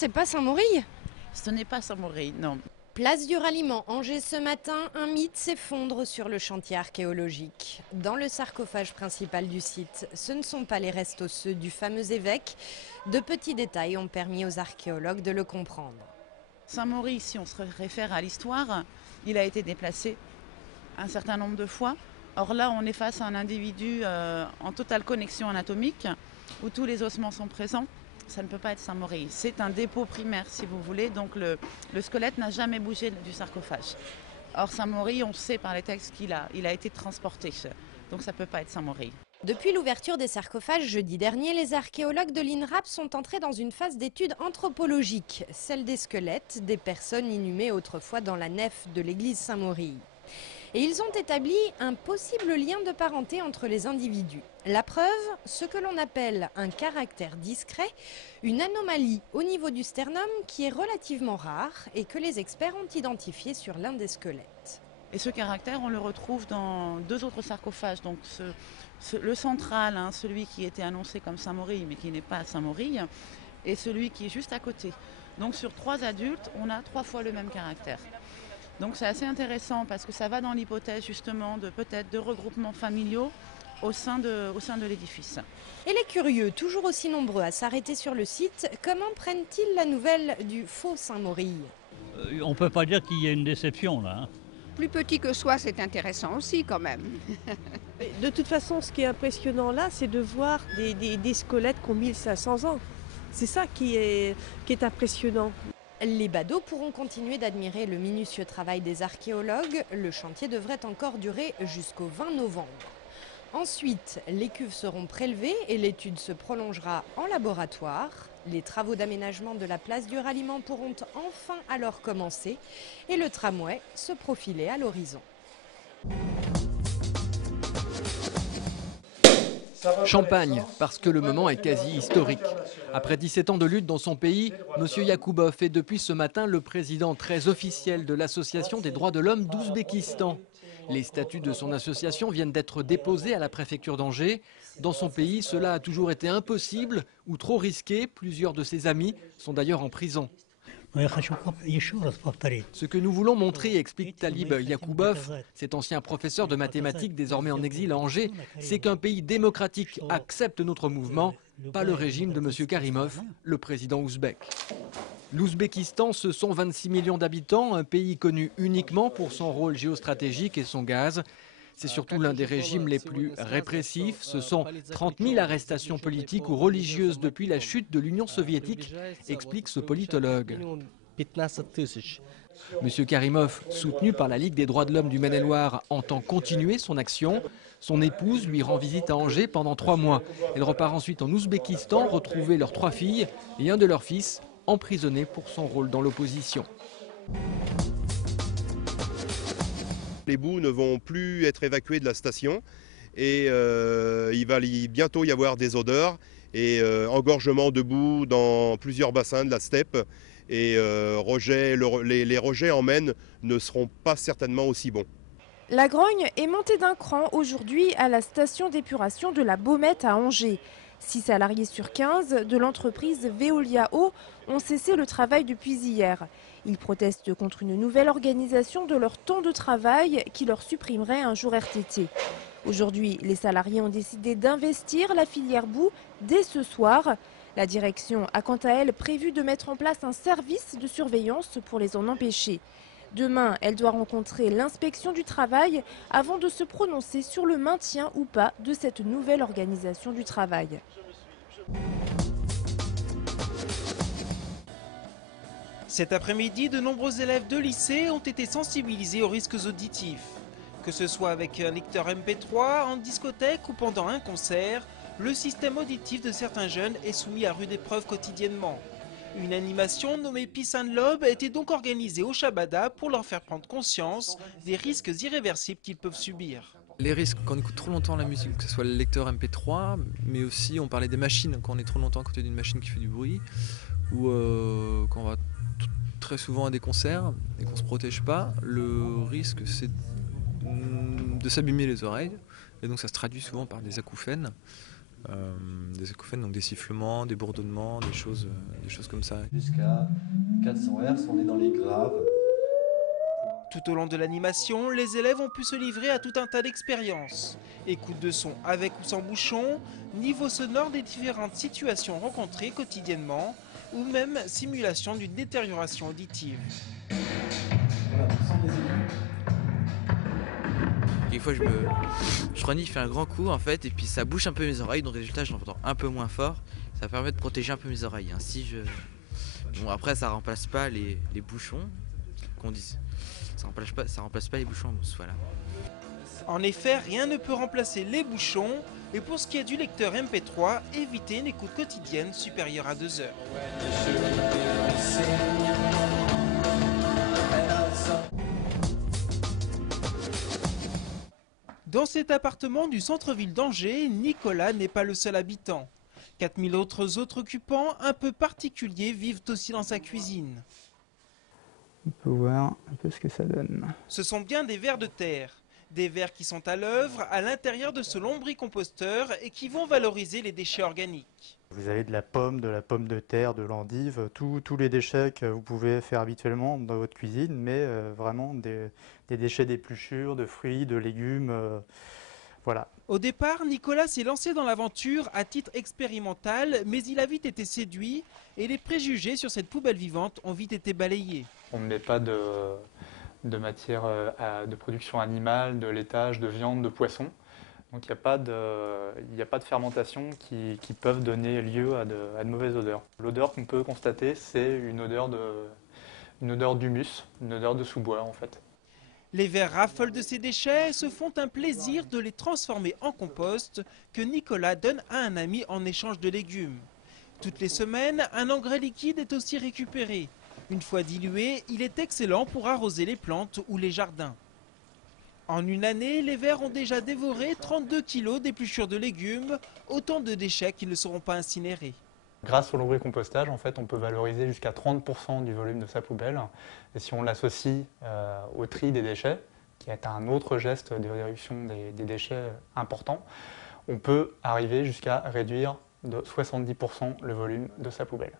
c'est pas Saint-Maurille? Ce n'est pas Saint-Maurille, non. Place du Ralliement, Angers ce matin, un mythe s'effondre sur le chantier archéologique. Dans le sarcophage principal du site, ce ne sont pas les restes osseux du fameux évêque. De petits détails ont permis aux archéologues de le comprendre. Saint-Maurice, si on se réfère à l'histoire, il a été déplacé un certain nombre de fois. Or là, on est face à un individu en totale connexion anatomique, où tous les ossements sont présents. Ça ne peut pas être Saint-Maurice. C'est un dépôt primaire, si vous voulez, donc le squelette n'a jamais bougé du sarcophage. Or, Saint-Maurice, on sait par les textes qu'il a été transporté, donc ça ne peut pas être Saint-Maurice. Depuis l'ouverture des sarcophages jeudi dernier, les archéologues de l'INRAP sont entrés dans une phase d'étude anthropologique, celle des squelettes des personnes inhumées autrefois dans la nef de l'église Saint-Maurice. Et ils ont établi un possible lien de parenté entre les individus. La preuve, ce que l'on appelle un caractère discret, une anomalie au niveau du sternum qui est relativement rare et que les experts ont identifié sur l'un des squelettes. Et ce caractère, on le retrouve dans deux autres sarcophages. Donc le central, celui qui était annoncé comme Saint-Maurice, mais qui n'est pas Saint-Maurice, et celui qui est juste à côté. Donc sur 3 adultes, on a 3 fois le même caractère. Donc c'est assez intéressant parce que ça va dans l'hypothèse justement de peut-être de regroupements familiaux au sein de l'édifice. Et les curieux, toujours aussi nombreux à s'arrêter sur le site, comment prennent-ils la nouvelle du faux Saint-Maurice? On ne peut pas dire qu'il y ait une déception là. Plus petit que soi, c'est intéressant aussi quand même. De toute façon, ce qui est impressionnant là, c'est de voir des squelettes qui ont 1500 ans. C'est ça qui est impressionnant. Les badauds pourront continuer d'admirer le minutieux travail des archéologues. Le chantier devrait encore durer jusqu'au 20 novembre. Ensuite, les cuves seront prélevées et l'étude se prolongera en laboratoire. Les travaux d'aménagement de la place du Ralliement pourront enfin alors commencer et le tramway se profiler à l'horizon. Champagne, parce que le moment est quasi historique. Après 17 ans de lutte dans son pays, M. Yakoubov est depuis ce matin le président très officiel de l'Association des droits de l'homme d'Ouzbékistan. Les statuts de son association viennent d'être déposés à la préfecture d'Angers. Dans son pays, cela a toujours été impossible ou trop risqué. Plusieurs de ses amis sont d'ailleurs en prison. Ce que nous voulons montrer, explique Talib Yakoubov, cet ancien professeur de mathématiques désormais en exil à Angers, c'est qu'un pays démocratique accepte notre mouvement, pas le régime de M. Karimov, le président ouzbek. L'Ouzbékistan, ce sont 26 millions d'habitants, un pays connu uniquement pour son rôle géostratégique et son gaz. C'est surtout l'un des régimes les plus répressifs. Ce sont 30 000 arrestations politiques ou religieuses depuis la chute de l'Union soviétique, explique ce politologue. M. Karimov, soutenu par la Ligue des droits de l'homme du Maine-et-Loire, entend continuer son action. Son épouse lui rend visite à Angers pendant 3 mois. Elle repart ensuite en Ouzbékistan retrouver leurs 3 filles et un de leurs fils, emprisonné pour son rôle dans l'opposition. Les boues ne vont plus être évacuées de la station et il va bientôt y avoir des odeurs et engorgement de boue dans plusieurs bassins de la steppe et les rejets en Maine ne seront pas certainement aussi bons. La grogne est montée d'un cran aujourd'hui à la station d'épuration de la Baumette à Angers. 6 salariés sur 15 de l'entreprise Veolia Eau ont cessé le travail depuis hier. Ils protestent contre une nouvelle organisation de leur temps de travail qui leur supprimerait un jour RTT. Aujourd'hui, les salariés ont décidé d'investir la filière boue dès ce soir. La direction a quant à elle prévu de mettre en place un service de surveillance pour les en empêcher. Demain, elle doit rencontrer l'inspection du travail avant de se prononcer sur le maintien ou pas de cette nouvelle organisation du travail. Cet après-midi, de nombreux élèves de lycée ont été sensibilisés aux risques auditifs. Que ce soit avec un lecteur MP3, en discothèque ou pendant un concert, le système auditif de certains jeunes est soumis à rude épreuve quotidiennement. Une animation nommée Peace and Love a été donc organisée au Shabada pour leur faire prendre conscience des risques irréversibles qu'ils peuvent subir. Les risques quand on écoute trop longtemps la musique, que ce soit le lecteur MP3, mais aussi on parlait des machines, quand on est trop longtemps à côté d'une machine qui fait du bruit, ou quand on va très souvent à des concerts et qu'on ne se protège pas, le risque c'est de s'abîmer les oreilles, et donc ça se traduit souvent par des acouphènes. des acouphènes, donc des sifflements, des bourdonnements, des choses comme ça. Jusqu'à 400 Hz, on est dans les graves. Tout au long de l'animation, les élèves ont pu se livrer à tout un tas d'expériences. Écoute de son avec ou sans bouchon, niveau sonore des différentes situations rencontrées quotidiennement, ou même simulation d'une détérioration auditive. Des fois je renifle un grand coup en fait et puis ça bouche un peu mes oreilles, donc résultat je l'entends un peu moins fort. Ça permet de protéger un peu mes oreilles. Bon après ça remplace pas les bouchons qu'on dit. Ça remplace pas les bouchons en mousse, voilà. En effet, rien ne peut remplacer les bouchons. Et pour ce qui est du lecteur MP3, évitez une écoute quotidienne supérieure à 2 heures. Dans cet appartement du centre-ville d'Angers, Nicolas n'est pas le seul habitant. 4000 autres occupants un peu particuliers vivent aussi dans sa cuisine. On peut voir un peu ce que ça donne. Ce sont bien des vers de terre. Des vers qui sont à l'œuvre à l'intérieur de ce lombricomposteur et qui vont valoriser les déchets organiques. Vous avez de la pomme de terre, de l'endive, tous les déchets que vous pouvez faire habituellement dans votre cuisine, mais vraiment des déchets d'épluchures, de fruits, de légumes, voilà. Au départ, Nicolas s'est lancé dans l'aventure à titre expérimental, mais il a vite été séduit et les préjugés sur cette poubelle vivante ont vite été balayés. On ne met pas de matière de production animale, de laitage, de viande, de poisson. Donc il n'y a pas de fermentation qui peuvent donner lieu à de mauvaises odeurs. L'odeur qu'on peut constater, c'est une odeur d'humus, une odeur de sous-bois en fait. Les vers raffolent de ces déchets et se font un plaisir de les transformer en compost que Nicolas donne à un ami en échange de légumes. Toutes les semaines, un engrais liquide est aussi récupéré. Une fois dilué, il est excellent pour arroser les plantes ou les jardins. En une année, les vers ont déjà dévoré 32 kg d'épluchures de légumes, autant de déchets qui ne seront pas incinérés. Grâce au lombricompostage, en fait, on peut valoriser jusqu'à 30% du volume de sa poubelle. Et si on l'associe au tri des déchets, qui est un autre geste de réduction des déchets important, on peut arriver jusqu'à réduire de 70% le volume de sa poubelle.